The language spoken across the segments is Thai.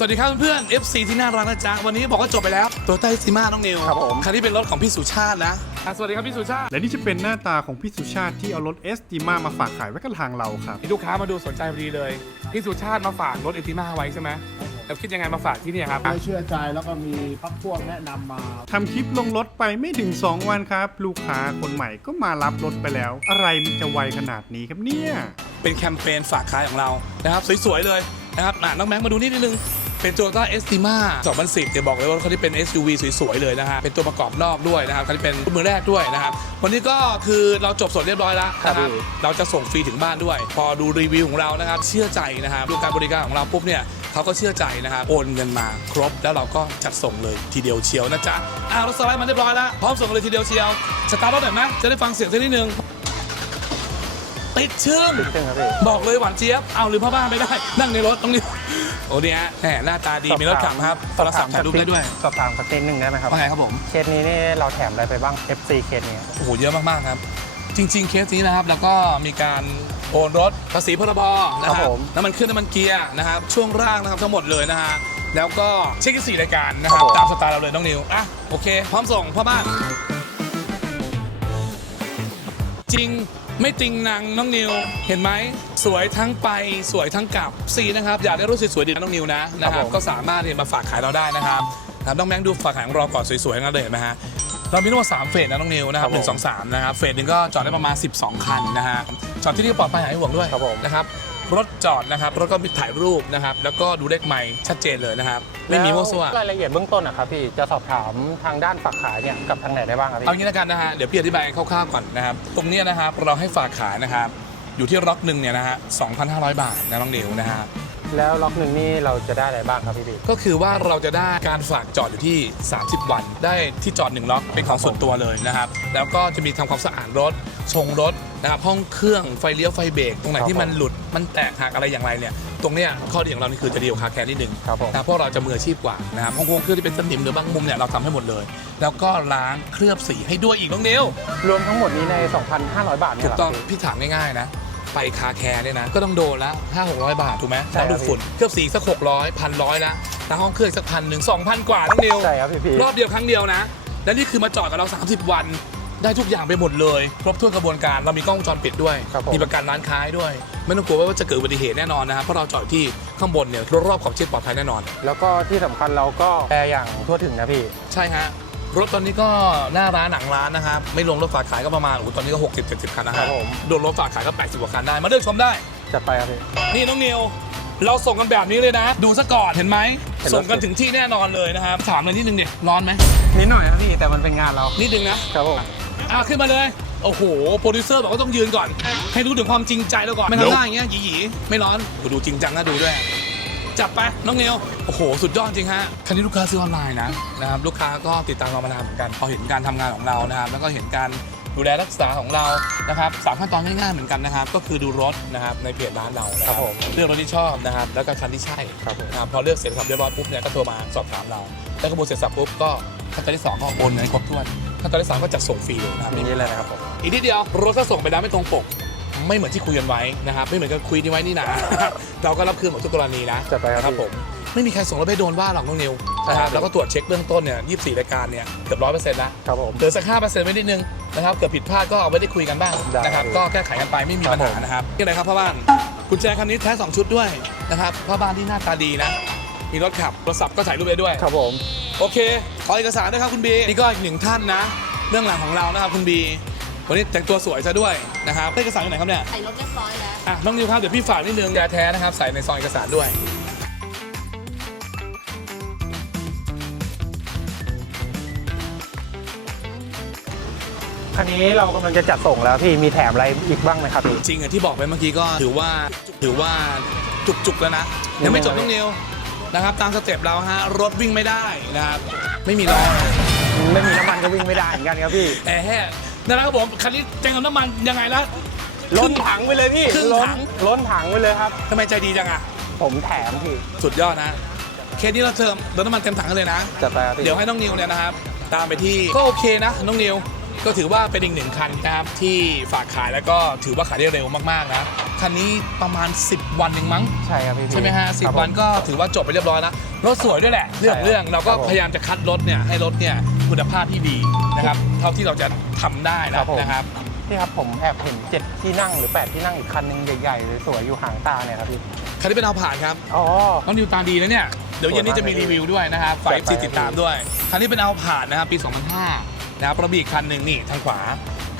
สวัสดีครับเพื่อนๆ FC ที่น่ารักนะจ๊ะ วันนี้บอกว่าจบไปแล้วตัวใต้ซีมาน้องนิวครับผมคันนี้เป็นรถของพี่สุชาตินะอะสวัสดีครับพี่สุชาติ และนี่จะเป็นหน้าตาของพี่สุชาติที่เอารถเอสติมามาฝากขายไว้กับทางเราครับ มีลูกค้ามาดูสนใจพอดีเลย พี่สุชาติมาฝากรถเอติมาไว้ใช่ไหมแล้วคิดยังไงมาฝากที่เนี่ยครับ ไม่เชื่อใจแล้วก็มีพักพวกแนะนำมาทำคลิปลงรถไปไม่ถึง 2 วันครับ ลูกค้าคนใหม่ก็มารับรถไปแล้ว อะไรมันจะไวขนาดนี้ครับเนี่ย เป็นแคมเปญฝากขายของเรานะครับสวยๆเลยนะครับอะน้องแม็กซ์มาดูนี่นิดนึง เป็น Toyota Estima 2010จะบอกเลยว่าเขาที่เป็น SUV สวยๆเลยนะฮะ เป็นตัวประกอบนอกด้วยนะครับเขาที่เป็นมือแรกด้วยนะครับ วันนี้ก็คือเราจบสดเรียบร้อยแล้วนะคครัรับบเราจะส่งฟรีถึงบ้านด้วย พอดูรีวิวของเรานะครับ เชื่อใจนะครับดูการบริการของเราปุ๊บเนี่ยเขาก็เชื่อใจนะครับ โอนเงินมาครบ แล้วเราก็จัดส่งเลยทีเดียวเชียวนะจ๊ะอะรถสไลด์มาเรียบร้อยแล้ว พร้อมส่งเลยทีเดียวเชียว สตาร์ทรถหน่อยไหมจะได้ฟังเสียงสักนิดนึงติดชื่มซึ่งครับพี่บอกเลยหวานเจี๊ยบ เอาหรือพ่อบ้านไม่ได้ นั่งในรถตรงนี้ โอ้เนี่ยฮะแหมหน้าตาดีมีรถขับครับโทรศัพท์ถ่ายรูปได้ด้วยสอบถามสักนิดหนึ่งได้ไหมครับว่าไงครับผมเคสนี้นี่เราแถมอะไรไปบ้าง FC เคสนี้ โอ้โหเยอะมากๆครับ จริง ๆ เคสนี้นะครับ แล้วก็มีการโอนรถภาษีพรบนะคครัรับบผมน้ำมันเครื่องน้ำมันเกียร์นะครับช่วงร่างนะครับทั้งหมดเลยนะฮะแล้วก็เช็คสี่รายการนะครับครับผม ตามสไตล์เราเลยน้องนิวอะโอเค พร้อมส่งพ่อบ้านจริง ไม่จริงนางน้องนิว เห็นไหมสวยทั้งไปสวยทั้งกลับสีนะครับ อยากได้รถสวยๆดีนะน้องนิวนะนะคครัรับบผมก็สามารถเนี่ยมาฝากขายเราได้นะครับนะครับน้องแบงค์ดูฝากขายของเราก่อนสวยๆงั้นเลยเห็นไหมฮะเรามีทั้งหมดสามเฟสนะน้องนิวนะครับหนึ่งสองสามนะครับเฟสหนึ่งก็จอดได้ประมาณ 12 คันนะฮะจอดที่นี่ปลอดภัยหายห่วงด้วยครับผมนะครับ รถจอดนะครับ รถก็มีถ่ายรูปนะครับ แล้วก็ดูเลขไมล์ชัดเจนเลยนะครับ ไม่มีมั่วซั่ว แล้รายละเอียดเบื้องต้นนะครับพี่จะสอบถามทางด้านฝากขายเนี่ยกับทางไหนได้บ้างครับเอาพี่งี้แล้วกันนะฮะ เดี๋ยวพี่อธิบายคร่าวๆก่อนนะครับ ตรงเนี้ยนะครับเราให้ฝากขายนะครับ อยู่ที่ล็อกหนึ่งเนี่ยนะฮะ2,500 บาทนะน้องนิวนะฮะ แล้วล็อกหนึ่งนี่เราจะได้อะไรบ้างครับพี่พี่ก็คือว่าเราจะได้การฝากจอดอยู่ที่ 30 วัน ได้ที่จอด 1 ล็อกเป็นของส่วนตัวเลยนะครับ แล้วก็จะมีทำความสะอาดรถ ชงรถ นะครับห้องเครื่องไฟเลี้ยวไฟเบรกตรงไหนที่มันหลุดมันแตกหักอะไรอย่างไรเนี่ยตรงเนี้ยข้อดีของเรานี่คือจะดีกว่าคาแคร์นิดนึงครับผมนะเพราะเราจะมืออาชีพกว่านะครับห้องเครื่องที่เป็นสนิมหรือบางมุมเนี่ยเราทำให้หมดเลย แล้วก็ล้างเคลือบสีให้ด้วยอีกน้องนิวรวมทั้งหมดนี้ใน 2,500 บาทเนี่ถูยกเหรอต้องพี่พี่ถามง่ายๆนะไปคาแคร์เนี่ยนะก็ต้องโดนละห้าหกร้อยบาทถูกไหมใช่แล้วครัดูบฝุ่นเคลือบสีสักหกร้อยพันร้อยละแล้วห้องเครื่องสักพันหนึ่งสองพันกว่าทั้งเดียวใช่ครับพี่พี่รอบเดียวครั้งเดียวนะ และนี่คือมาจอดกับเรา 30 วัน ได้ทุกอย่างไปหมดเลย ครบถ้วนกระบวนการเรามีกล้องวงจรปิดด้วยครับผม มีประกันร้านค้าให้ด้วย ไม่ต้องกลัวว่าจะเกิดอุบัติเหตุแน่นอนนะครับเพราะเราจอดที่ข้างบนเนี่ยรอบๆขอบชิดปลอดภัยแน่นอน แล้วก็ที่สำคัญเราก็แปรอย่างทั่วถึงนะพี่ ใช่ฮะรถตอนนี้ก็หน้าร้านหนังร้านนะครับไม่รวมรถฝากขายก็ประมาณโอ้โหตอนนี้ก็ 60 70 คันนะครัฮะบผม โดนรถฝากขายก็ 80กว่าคันได้ มาเลือกชมได้ จัดไปครับพี่ นี่น้องนิวเราส่งกันแบบนี้เลยนะ ดูซะก่อนเห็นไหมเห็นรถส่งกันถึงที่แน่นอนเลยนะครับถามเลยนิดนึงเดี๋ยร้อนไหมนิดหน่อยครับพี่แต่มันเป็นงานเรานิดนึงนะ ครับผม อะขึ้นมาเลย โอ้โห โปรดิวเซอร์บอกว่าต้องยืนก่อน ให้รู้ถึงความจริงใจแล้วก่อน ไม่ทำหน้าอย่างเงี้ยหยีๆไม่ร้อนกูดูจริงจังนะดูด้วย จับไป น้องนิวโอ้โห สุดยอดจริงฮะคันนี้ลูกค้าซื้อออนไลน์นะนะครับลูกค้าก็ติดตามเรามานานเหมือนกันพอเห็นการทำงานของเรานะครับแล้วก็เห็นการดูแลรักษาของเรานะครับสามขั้นตอนง่ายๆเหมือนกันนะครับ ก็คือดูรถนะครับในเพจร้านเรานะคครัรับบผมเลือกรถที่ชอบนะครับ แล้วก็คันที่ใช่ครับผมนะครับพอเลือกเสร็จสับเรียบร้อยปุ๊บเนี่ยก็โทรมาสอบถามเรา แล้วกระบวนเสร็จสับปุ๊บก็ขั้นตอนที่สองก็โอนเงินให้ครบถ้วน ขั้นตอนที่สามก็จัดส่งฟรีเลยนะครับอย่างนี้เลยนะครับผมอีกนิดเดียวรถถ้าส่งไปแล้วไม่ตรงปก ไม่เหมือนที่คุยกันไว้นะครับไม่เหมือนกับคุยที่ไว้นี่นะ เราก็รับคืนหมดทุกกรณีนะจัดไปครับครับผมไม่มีใครส่งรถไปโดนว่าหรอกน้องนิวใช่นะคครัรับบแล้วก็ตรวจเช็คเบื้องต้นเนี่ย24รายการเนี่ยเกือบร้อยเปอร์เซ็นต์ละครับผมเหลือสักห้าเปอร์เซ็นต์ไว้นิดนึงนะครับเกิดผิดพลาดก็เอาไว้ได้คุยกันบ้างได้นะครับครับก็แก้ไขกันไปไม่มีครับปัญหาผมนะครับนี่อะไรครับพ่อบ้านกุญแจคันนี้แท้สองชุดด้วยนะครับพ่อบ้านที่หน้าตาดีนะ มีรถขับโทรศัพท์ก็ถ่ายรูปได้ด้วยครับผมโอเค ขอเอกสารด้วยครับคุณบีนี่ก็อีกหนึ่งท่านนะ เรื่องหลังของเรานะครับคุณบีวันนี้แต่งตัวสวยซะด้วยนะครับเอกสารอยู่ไหนครับเนี่ยใส่รถเรียบร้อยแล้วอะน้องนิวครับเดี๋ยวพี่ฝากนิดนึงยาแท้นะครับใส่ในซองเอกสารด้วยคันนี้เรากำลังจะจัดส่งแล้วพี่มีแถมอะไรอีกบ้างไหมครับพี่จริงอะที่บอกไปเมื่อกี้ก็ถือว่าถือว่าจุกๆแล้วนะยังไม่จบน้องนิวนะครับตามสเต็ปเราฮะรถวิ่งไม่ได้นะครับ ไม่มีล้อนะไม่มีน้ำมันก็วิ่งไม่ได้เหมือนกันครับพี่แอะนะครับผมคันนี้แจงกับน้ำมันยังไงล่ะ ล้นถังไปเลยพี่ครึ่งล้นถังล้นถังไปเลยครับ ทำไมใจดีจังอะ ผมแถมพี่สุดยอดนะ เคสนี้เราเติมรถน้ำมันเต็มถังกันเลยนะ จัดไปครับพี่เดี๋ยวให้น้องนิวเนี่ยนะครับ ตามไปที่ก็โอเคนะ น้องนิว ก็ก็ถือว่าเป็นอีกหนึ่งคันนะครับที่ฝากขายแล้วก็ถือว่าขายได้เร็วมากๆนะคันนี้ประมาณ 10 วันเองมั้ง ใช่ครับพี่ใช่ไหมฮะสิครับผวันก็ถือว่าจบไปเรียบร้อยแล้วรถสวยด้วยแหละ เรื่องใช่ครับเรื่องเราก็ครับผมพยายามจะคัดรถเนี่ยให้รถเนี่ยคุณภาพที่ดีนะครับเท่าที่เราจะทำได้ครันะบผมนะครับพี่ครับผมแอบเห็นเจ็ดที่นั่งหรือ 8 ที่นั่งอีกคันหนึงใหญ่ๆเลยสวยอยู่ห่างตาเนี่ยครับพี่คันนี้เป็นเอาผ่านครับอ๋อน้องนิวตามดีนะเนี่ยเดี๋ยวเย็นนี้จะมีรีวิวด้วยนะครับฝ่ายจัดไปซีติดตามด้วยคันนี้เป็นเอาผ่านนะครับปี 2005 นะครับประบีคันหนึ่งนี่ทางขวา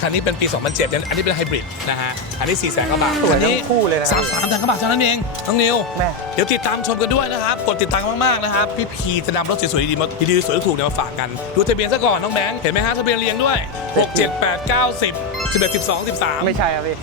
คันนี้เป็นปี 2007อันนี้เป็นไฮบริดนะฮะ อันนี้4 0 0 0 0กว่าบาทสวยคันนี้ทั้งคู่เลยนะสามสามแสนกว่าบาทเท่านั้นเอง น้องนิว แม่ เดี๋ยวติดตามชมกันด้วยนะครับ กดติดตามมากๆนะครับ พี่พีจะนำรถสวยๆดีๆมาดีๆสวยๆถูกๆเนี่ยมาฝากกัน ดูทะเบียนซะก่อนน้องแบงค์ เห็นไหมฮะทะเบียนเรียงด้วย 6 7 8 9 10 11 12 13 ไม่ใช่ครับพี่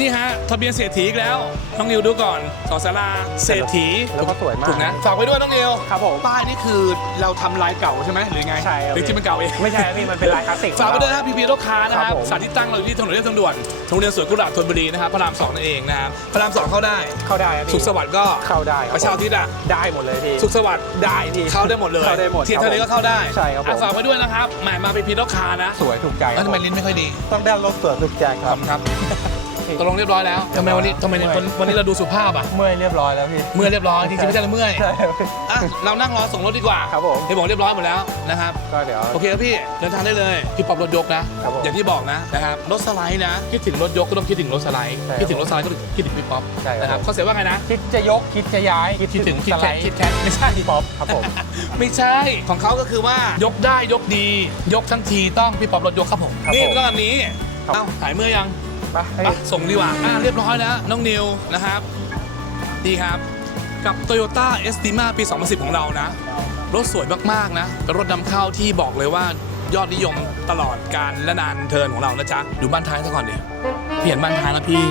นี่ฮะทะเบียนเศรษฐีอีกแล้วน้องนิวดูก่อนสอสาราเศรษฐีแล้วก็สวยมากถูกนะฝากไว้ด้วยน้องนิวครับผมป้ายนี่คือเราทำลายเก่าใช่ไหมหรือไงใช่ครับหรือที่มันเก่าเองไม่ใช่ครับพี่มันเป็นลายคลาสสิกฝากไว้ด้วยนะครับพีพีรถค้านะคครัรับบผมสถานที่ตั้งเราอยู่ที่ถนนเรียบทางด่วนโรงเรียนสวนกุหลาบธนบุรีนะครับพระรามสองนั่นเองนะครับพระรามสองเข้าได้เข้าได้ครับพี่สุขสวัสดิ์ก็เข้าได้ครับประชาทิตย์อะได้หมดเลยพี่สุขสวัสดิ์ได้พี่เข้าได้หมดเลยเข้าได้หมดเทียนครับทะเลก็เข้าได้ใช่ครับผมอะฝากไว้ด้วยนะครับหมายมาพีพีรถค้านะสวยถูกใจแล้วทำไมลิ้นไม่ค่อยดี ต้องได้รถสวยถูกใจคขรัอบบคุณครับ ตกลงเรียบร้อยแล้วทำไมวันนี้ทำไมวันวันนี้เราดูสุภาพอะ เมื่อยเรียบร้อยแล้วพี่ เมื่อยเรียบร้อยจริงๆไม่ใช่เมื่อยใช่ครับพี่ อะเรานั่งรอส่งรถดีกว่าครับผม เดี๋ยวบอกเรียบร้อยหมดแล้วนะครับ ก็เดี๋ยว โอเคครับพี่เดินทางได้เลยพี่ปรับรถยกนะ ครับผมอย่างที่บอกนะนะครับรถสไลด์นะคิดถึงรถยกก็ต้องคิดถึงรถสไลด์ใช่ครับคิดถึงรถสไลด์ก็ต้องคิดถึงพี่ป๊อปใช่ครับ นะครับเขาเสียว่าไงนะคิดจะยกคิดจะย้ายคิดถึงคิดสแคไลทด์คิดแคทไม่ใช่พี่ป๊อปครับผม ไม่ใช่ของเขาก็คือว่ายกได้ยกดี ยกทั้งทีต้องพี่ป๊อปรถยกครับผมครับนี่ผมต้องอันนี้ครับ เอ้าหายเมื่อยยังไปให้อะส่งดีกว่าอะเรียบร้อยแล้วน้องนิวนะครับดีครับ กับ Toyota Estima ปี 2010 ของเรานะ รถสวยมาก ๆ นะเป็นรถนำเข้าที่บอกเลยว่ายอดนิยมตลอดการและนานเทินของเรานะจ๊ะ ดูบ้านท้ายซะก่อนเดี๋ยวเปลี่ยนบ้านท้ายแล้วพี่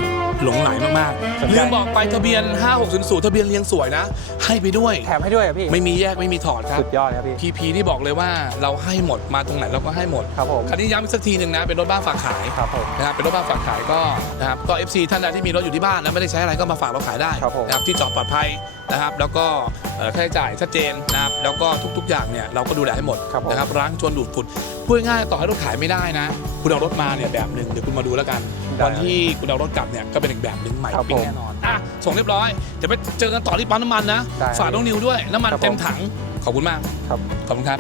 หลงไหลมากสนๆใจลืมบอกไปทะเบียน 5600 ทะเบียนเรียงสวยนะ ให้ไปด้วย แถมให้ด้วยอะพี่ ไม่มีแยกไม่มีถอดครับสุดยอดครับพี่พีพีที่บอกเลยว่าเราให้หมดมาตรงไหนเราก็ให้หมดครับผมคันนี้ย้ำอีกสักทีหนึ่งนะเป็นรถบ้านฝากขายครับผมนะครับเป็นรถบ้านฝากขายก็นะครับก็ FC ท่านใดที่มีรถอยู่ที่บ้านแล้วไม่ได้ใช้อะไรก็มาฝากเราขายได้ครับผมนะครับที่จอดปลอดภัยนะครับแล้วก็เอ่อค่าใช้จ่ายชัดเจนนะครับ แล้วก็ทุกๆอย่างเนี่ยเราก็ดูแลให้หมดครับผมนะครับล้างชวนดูดฝุ่นพูดง่ายๆต่อให้รถขายไม่ได้นะ คุณเอารถมาเนี่ยแบบหนึ่งเดี๋ยวคุณมาดูแล้วกันได้วันที่คุณเอารถกลับเนี่ยก็เป็นอีกแบบหนึ่งใหม่ครับปิ้งผมแน่นอนอะส่งเรียบร้อยเดี๋ยวไปเจอกันต่อที่ปั๊มน้ำมันนะได้ฝากน้องนิวด้วยน้ำมันครับผม เต็มถังขอบคุณมากครับ ขอบคุณครับ